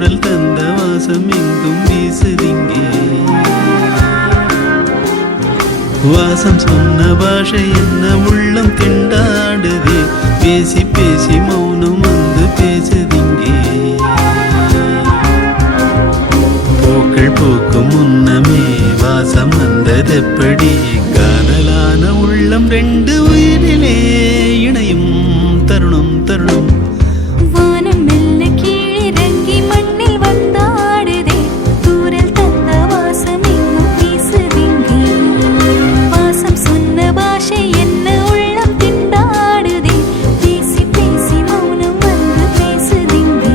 தூரல் தந்த வாசம் எங்கும் வீசுதிங்கே. வாசம் சொன்ன பாஷை என்ன உள்ளம் திண்டாடுதே, பேசி பேசி மௌனம் வந்து பேசுதிங்கே. பூக்கள் பூக்கும் முன்னமே வாசம் வந்ததெப்படி, காதலான உள்ளம் ரெண்டு உயிரிலே இணையும் தருணம் தருணம். வானம் மெல்ல கீழிறங்கி மண்ணில் வந்தாடுதே, தூரல் தந்த வாசம் எங்கும் வீசுதிங்கே. வாசம் சொன்ன பாஷை என்ன உள்ளம் திண்டாடுதே, பேசி பேசி மௌனம் வந்து பேசுதிங்கே.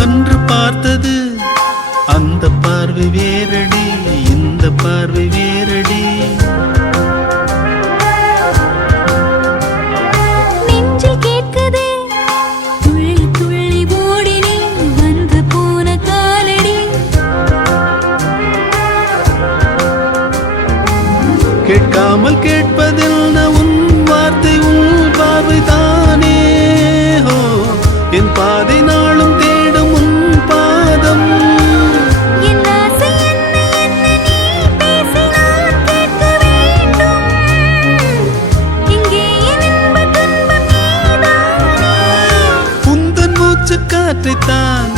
அன்று பார்த்தது அந்த பார்வை வேறடி, இந்த பார்வை வேறடி. நெஞ்சில் கேட்குதே துள்ளி துள்ளி ஓடினே, வந்து போன காலடி. கேட்காமல் கேட்பதில் உன் வார்த்தை உன் பார்வை தானே. ஹோ என் பாதை நாளும் தேடும் உன் பாதம். என் ஆசை என்ன என்ன நீ பேசி நான் கேட்க வேண்டும். இங்கே என் இன்ப துன்பம் நீதானே. உந்தன் மூச்சு காற்றைத்தான்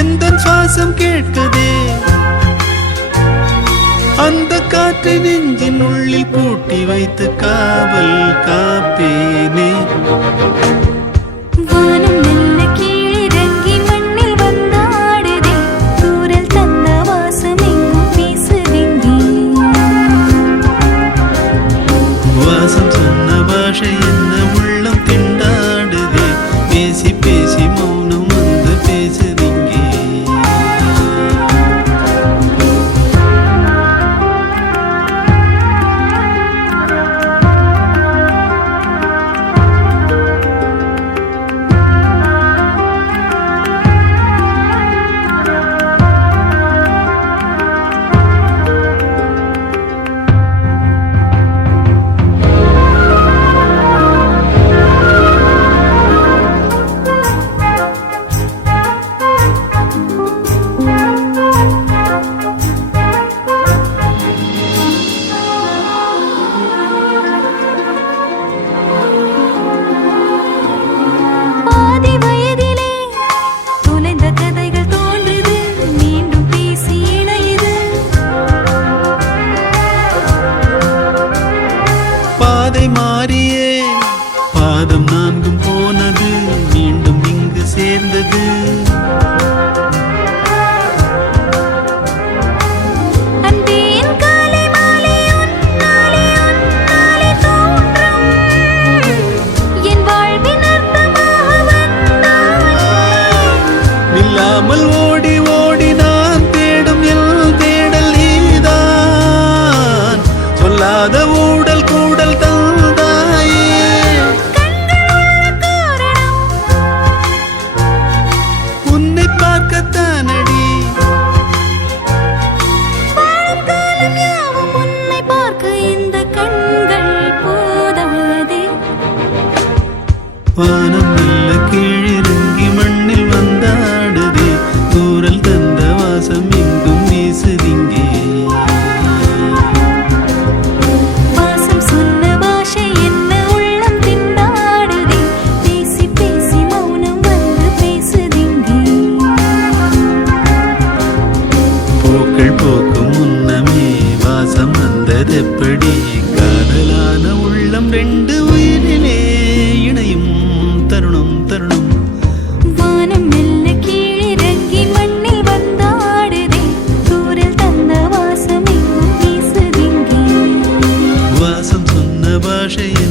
எந்தன் சுவாசம் கேட்குதே, அந்த காற்றை நெஞ்சின் உள்ளில் பூட்டி வைத்து காவல் காப்பேனே. வானம் மெல்ல கீழிறங்கி மண்ணில் வந்தாடுதே, தூரல் தந்த வாசம் எங்கும் வீசுதிங்கே. வாசம் சொன்ன பாஷை என்ன உள்ளம் திண்டாடுதே, பேசி பேசி மௌனம் வந்து பேசுதிங்கே. பாதி வயதிலே தொலைந்த கதைகள் தோன்றுது, மீண்டும் பேசி இணையுது. பாதை மாறியே பாதம் நான்கும் போனது, மீண்டும் இங்கு சேர்ந்தது. அன்பே என் காலை மாலை உன்னாலே உன்னாலே தோன்றும், என் வாழ்வின் அர்த்தமாக வந்தாயே. நில்லாமல் ஓடி ஓடி நான் தேடும் என் தேடல் நீதான், சொல்லாத ஊடல் கூடல் தந்தாயே. உன்னை பார்க்கத்தானடி காலம் யாவும் உன்னை பார்க்க இந்த கண்கள் போதாதே. வானம் மெல்ல கீழிறங்கி மண்ணில் வந்தாடுதே, தூரல் தந்த வாசம் எங்கும் வீசுதிங்கே. வாசம் சொன்ன பாஷை என்ன உள்ளம் திண்டாடுதே, பேசி பேசி மௌனம் வந்து பேசுதிங்கே. பூக்கள் பூக்கும் முன்னமே வாசம் வந்ததெப்படி, காதலான உள்ளம் ரெண்டு உயிரிலே இணையும் தருணம் தருணம். வானம் மெல்ல கீழிறங்கி மண்ணில் வந்தாடுதே, தூரல் தந்த வாசம் எங்கும் வீசுதிங்கே. பாஷை